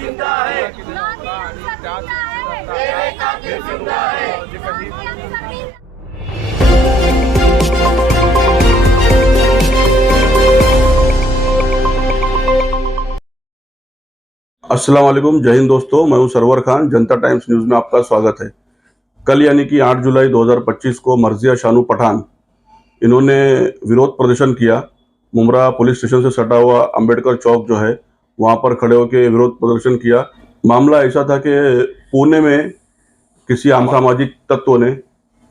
जिंदा है, तेरे कातिल जिंदा है। अस्सलाम वालेकुम, जय हिंद दोस्तों। मैं हूं सरवर खान। जनता टाइम्स न्यूज़ में आपका स्वागत है। कल यानी कि 8 जुलाई 2025 को मर्जिया शानू पठान इन्होंने विरोध प्रदर्शन किया। मुमरा पुलिस स्टेशन से सटा हुआ अंबेडकर चौक जो है वहां पर खड़े होकर विरोध प्रदर्शन किया। मामला ऐसा था कि पुणे में किसी असामाजिक तत्वों ने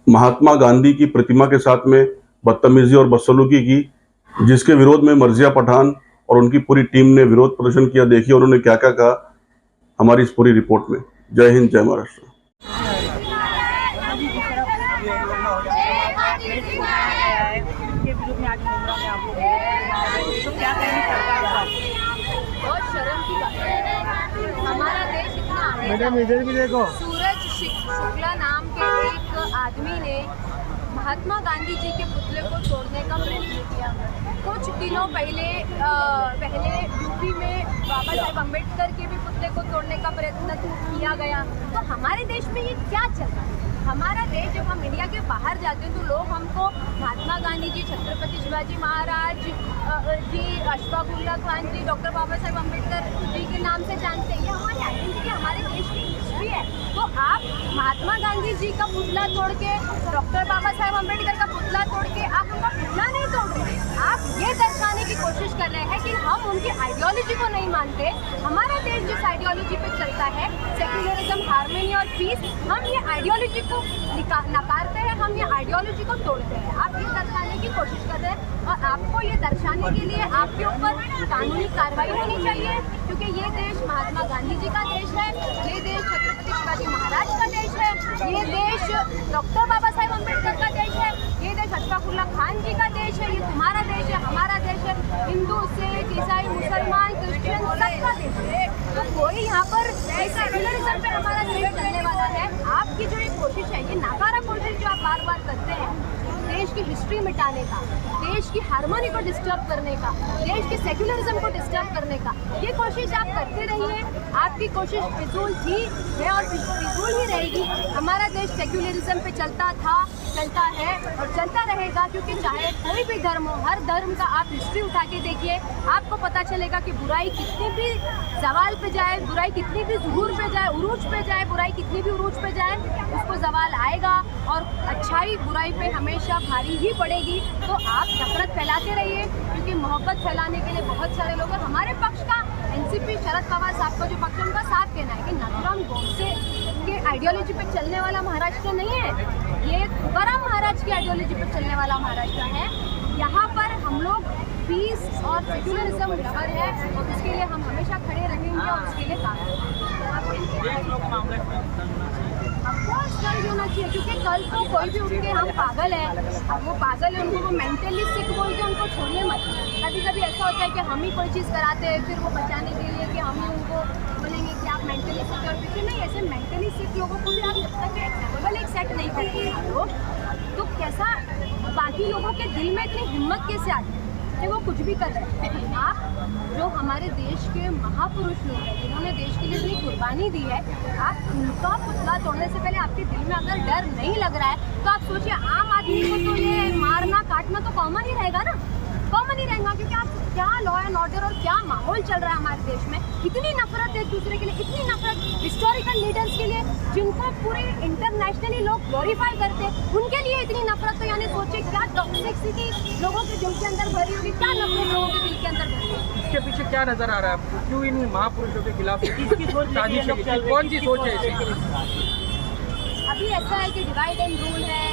महात्मा गांधी की प्रतिमा के साथ में बदतमीजी और बदसलूकी की, जिसके विरोध में मर्जिया पठान और उनकी पूरी टीम ने विरोध प्रदर्शन किया। देखिए उन्होंने क्या क्या कहा हमारी इस पूरी रिपोर्ट में। जय हिंद, जय महाराष्ट्र। हमारा देश इतना आगे मैडम इधर भी देखो। सूरज शुक्ला नाम के एक आदमी ने महात्मा गांधी जी के पुतले को तोड़ने का प्रयत्न किया। कुछ दिनों पहले यूपी में बाबा साहेब अम्बेडकर के भी पुतले को तोड़ने का प्रयत्न किया गया। तो हमारे देश में ये क्या चल रहा है? हमारा देश, जब हम इंडिया के बाहर जाते हैं तो लोग हमको महात्मा गांधी जी, छत्रपति शिवाजी महाराज जी, अशफाकुल्ला खान जी, डॉक्टर बाबा साहेब अम्बेडकर जी के नाम से जानते हैं। ये हमारी आइडेंटिटी, हमारे देश की हिस्ट्री है। तो आप महात्मा गांधी जी का पुतला तोड़ के, डॉक्टर बाबा साहेब अम्बेडकर का पुतला तोड़ के आप उनका पुतला नहीं तोड़ रहे। आप ये दर्शाने की कोशिश कर रहे हैं कि हम उनकी आइडियोलॉजी को नहीं मानते। हमारा देश जिस आइडियोलॉजी पे चलता है, सेक्युलरिज्म, हार्मनी और पीस, हम ये आइडियोलॉजी को नकारते हैं, हम ये आइडियोलॉजी को तोड़ते हैं। आप ये दर्शाने की कोशिश कर रहे हैं और आपको ये दर्शाने के लिए आपके ऊपर कानूनी कार्रवाई होनी चाहिए, क्योंकि ये देश महात्मा गांधी जी का देश है, ये देश छत्रपति शिवाजी महाराज का देश है, ये देश डॉक्टर बाबा साहेब अम्बेडकर का देश है, ये देश अशफाकुल्ला खान जी का देश है, ये तुम्हारा देश है, हमारा देश है, हिंदू, सिख, ईसाई, मुसलमान, क्रिश्चियन, सबका देश है। तो कोई यहाँ पर सेक्युलरिज्म पे हमारा देश चलने वाला है। आपकी जो ये कोशिश है, ये नाकारा कोशिश जो आप बार बार करते हैं देश की हिस्ट्री मिटाने का, देश की हार्मनी को डिस्टर्ब करने का, देश के सेक्युलरिज्म को डिस्टर्ब करने का, ये कोशिश आप करते रहिए। आपकी कोशिश फिजूल थी है और फिजूल ही रहेगी। हमारा देश सेक्युलरिज्म पे चलता था, चलता है और चलता रहेगा, क्योंकि चाहे कोई भी धर्म हो, हर धर्म का आप हिस्ट्री उठा के देखिए, आपको पता चलेगा कि बुराई कितनी भी जवाल पे जाए, बुराई कितनी भी ज़ुहूर पे जाए, उरूज पे जाए, बुराई कितनी भी उरूज पे जाए, उसको जवाल आएगा और अच्छाई बुराई पे हमेशा भारी ही पड़ेगी। तो आप नफरत फैलाते रहिए, क्योंकि मोहब्बत फैलाने के लिए बहुत सारे लोग हैं। हमारे पक्ष का एनसीपी शरद पवार साहब का जो पक्ष है, उनका साफ कहना है कि नाथुराम गोडसे के आइडियोलॉजी पे चलने वाला महाराष्ट्र नहीं है, ये तुकाराम महाराज की आइडियोलॉजी पे चलने वाला महाराष्ट्र है। यहाँ पर हम लोग पीस और सेक्युलरिज्म लवर है और उसके लिए हम हमेशा खड़े रहेंगे और उसके लिए काम करेंगे होना चाहिए, क्योंकि कल को कोई भी उठ के हम पागल है, अब वो पागल है, उनको वो मेंटली सिक बोल के उनको छोड़िए मत। कभी कभी ऐसा होता है कि हम ही कोई चीज़ कराते हैं, फिर वो बचाने के लिए कि हम ही उनको बोलेंगे कि आप मेंटली सिक और फिर नहीं। ऐसे मेंटली सिक लोगों को भी आप जब तक एक्सेप्टेबल एक्सेप्ट नहीं करते आप लोग, तो कैसा बाकी लोगों के दिल में इतनी हिम्मत कैसे आती है कि वो कुछ भी कर रहे हैं। आप जो हमारे देश के महापुरुष लोग हैं, जिन्होंने देश के लिए इतनी कुर्बानी दी है, आप उनका पुतला तोड़ने से पहले आपके दिल में अगर डर नहीं लग रहा है तो आप सोचिए, आम आदमी को तो ये मारना काटना तो कॉमन ही रहेगा ना, कॉमन ही रहेगा। क्योंकि आप क्या लॉ एंड ऑर्डर और क्या माहौल चल रहा है हमारे देश में, इतनी नफरत एक दूसरे के लिए, इतनी नफरत हिस्टोरिकल लीडर्स के लिए जिनको पूरे इंटरनेशनली लोग ग्लोरीफाई करते हैं, उनके लिए इतनी नफरत। तो यानी सोचिए क्या टॉक्सिसिटी लोगों के दिल के अंदर भरी होगी, क्या नफरत लोगों के दिल के अंदर भरी होगी। इसके पीछे क्या नजर आ रहा है आपको? क्यों इन महापुरुषों के खिलाफ साजिश है? कौन सी सोच है ऐसी? अभी ऐसा है कि डिवाइड एंड रूल है।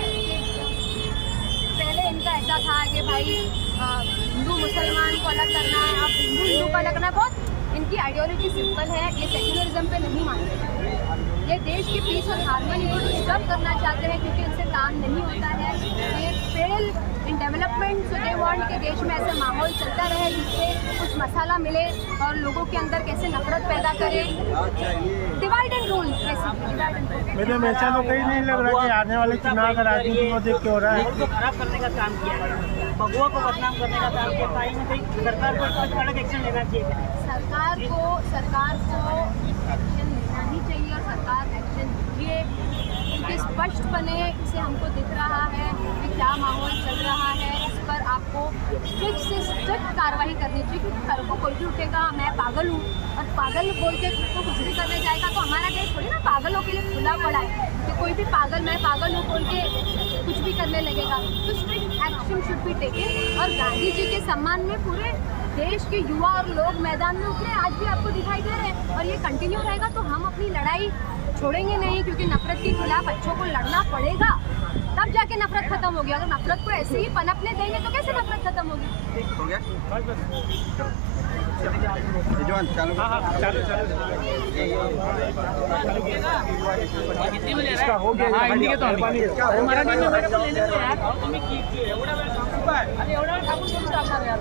पहले इनका ऐसा था कि भाई हिंदू मुसलमान को अलग करना है, अब हिंदू को अलग करना है। बहुत इनकी आइडियोलॉजी सिंपल है, ये सेक्युलरिज्म पे नहीं मानते, ये देश की पीस और हार्मनी को डिस्टर्ब करना चाहते हैं, क्योंकि इनसे काम नहीं होता है। ये fail in development, so they want के देश में ऐसा माहौल चलता रहे जिससे कुछ मसाला मिले और लोगों के अंदर कैसे नफरत पैदा करे। डिवाइड एंड रूल मैडम, ऐसा तो कहीं नहीं लग रहा कि आने वाले चुनाव का राजनीति को देख के हो रहा है। खराब करने का काम किया है। भगवा को बदनाम करने का काम किया, कहीं ना कहीं सरकार को इस पर कड़क एक्शन लेना चाहिए। सरकार को एक्शन लेना ही चाहिए और सरकार एक्शन लीजिए, क्योंकि स्पष्टपने से हमको दिख रहा है कि क्या माहौल चल रहा है। इस पर आपको स्ट्रिक्ट से स्ट्रिक्ट कार्रवाई करनी चाहिए, क्योंकि कल को कोई भी उठेगा मैं पागल हूँ और पागल बोल के खुद को कुछ भी करने जाएगा तो हमारा देश थोड़ी ना पागलों के लिए खुला पड़ा है कि कोई भी पागल मैं पागल हूँ बोल के कुछ भी करने लगेगा। तो strict action should be taken और गांधी जी के सम्मान में पूरे देश के युवा और लोग मैदान में उतरे, आज भी आपको दिखाई दे रहे हैं और ये कंटिन्यू रहेगा तो हम अपनी लड़ाई छोड़ेंगे नहीं, क्योंकि नफरत के खिलाफ बच्चों को लड़ना पड़ेगा, तब जाके नफरत खत्म होगी। अगर नफरत को ऐसे ही पनपने देंगे तो कैसे नफरत खत्म होगी। हो गया कितने में ले रहा है? हो गया हिंदी के तो मराठी में मेरे को लेने दो यार। तुम्ही एवढा वेळ थांबू काय? अरे एवढा वेळ थांबू तुम्ही चालणार यार।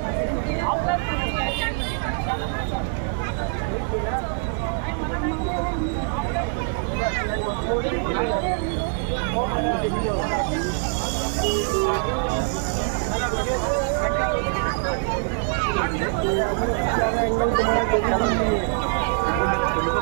एंगल